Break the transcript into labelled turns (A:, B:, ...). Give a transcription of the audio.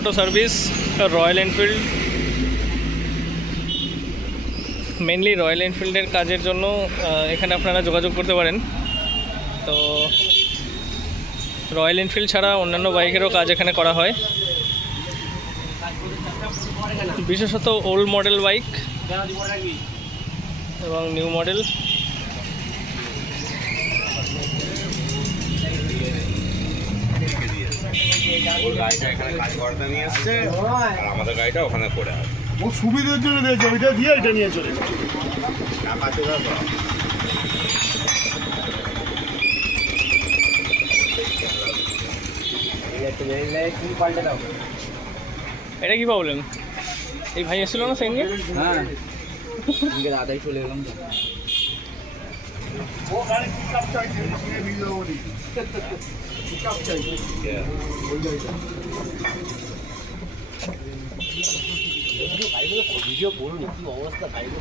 A: Auto service Royal Enfield mainly Royal এনফিল্ডের কাজের জন্য এখানে আপনারা যোগাযোগ করতে পারেন। তো রয়্যাল এনফিল্ড ছাড়া অন্যান্য বাইকেরও কাজ এখানে করা হয়। বিশেষত ওল্ড মডেল বাইক এবং নিউ মডেল
B: ওর গাড়িটা এখানে কাজ করাতে নিয়ে এসছে। আর আমাদের গাড়িটা ওখানে করে আছে।
C: ও সুবিধার জন্য দিয়েছে ওইটা দিয়ে এটা নিয়ে চলে গেছে।
B: টাকা চলে তো
A: এটা কি প্রবলেম এই ভাই এসেছিল না সঙ্গে
D: হ্যাঁ। আদায় চলে 뭐
C: 나는 깜짝이 중에 믿어오니. 깜짝이.
D: 예. 이거 말고 비디오 보는 느낌 어렸을 때 말고.